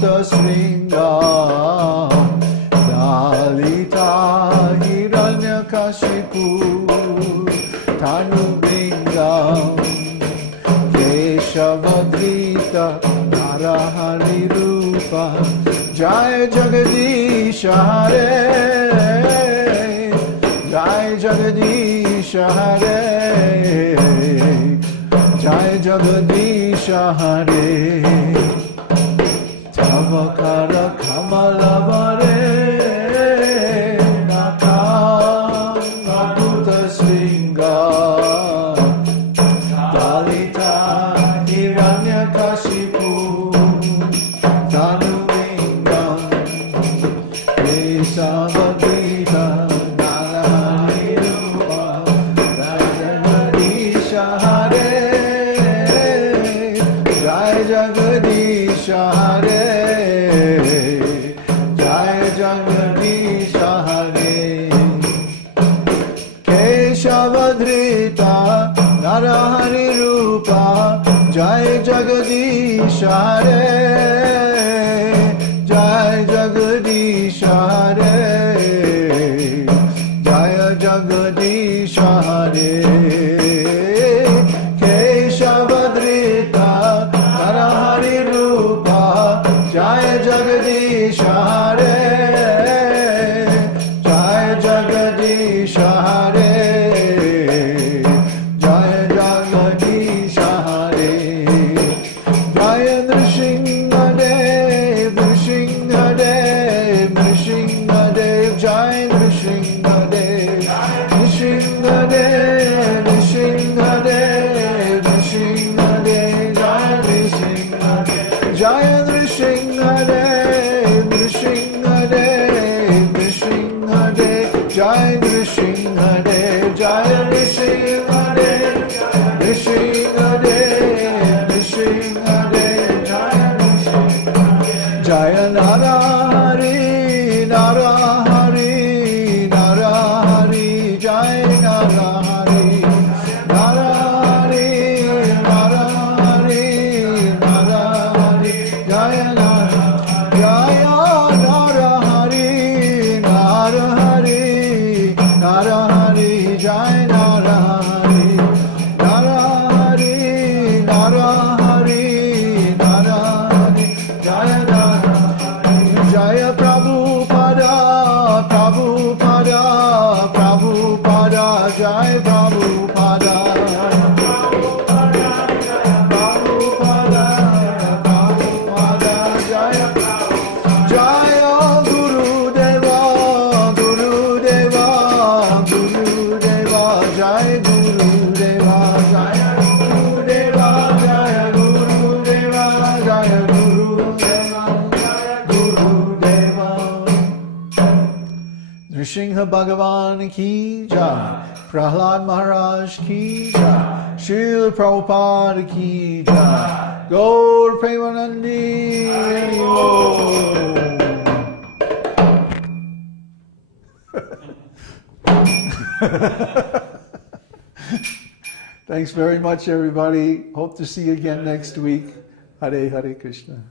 Bhutasringam Dalita Hiranyakashipu Tanubringam Keshavadrita Narahari Rupa Jai Jagadisha Hare Jai Jagadisha Hare Jai Jagadisha Hare Tavakara Kamalavare Natam Bhutasringa Dalita Hiranyakashipu Tanuvingam Kesavadrita Narahari Rupa Jagadisha Hare Jai Jagadisha Hare Jai Jagadisha Hare Keshavadrita Narahari Rupa Jai Jagadisha Hare Jai Jagadisha Hare Jai Jagadisha Hare Keshavadrita Narahari Rupa Jai Jagadisha Hare Jai Jagadisha Hare Jai Jagadisha Hare Jai Nrsimhadev Nrsimhadev Nrsimhadev Jai Nrsimhadev Nrsimhadev Nrsimhadev Nrsimhadev Jai Nrsimhadev Nrsimhadev Nrsimhadev Jai Nrsimhadev Jai Nrsimhadev Nrsimhadev Nrsimhadev Jai Narahari Narahari Narahari Jai Narahari Narahari Narahari Narahari Jai Narahari Narahari Narahari Jai Narahari Narahari Narahari Narahari Jai Narahari Jaya Prabhupada Prabhupada Prabhupada Jai Prabhupada Prabhupada Prabhupada Jaya Jaya Gurudeva Gurudeva Gurudeva Jai Gurudeva Jaya Gurudeva Jaya Gurudeva Jaya Gurudeva Gurudeva Nrsimha Bhagavan ki jai Prahlad Maharaj ki jai Srila Prabhupada ki jai Gaur Premanandi Thanks very much, everybody. Hope to see you again next week. Hare Hare Krishna.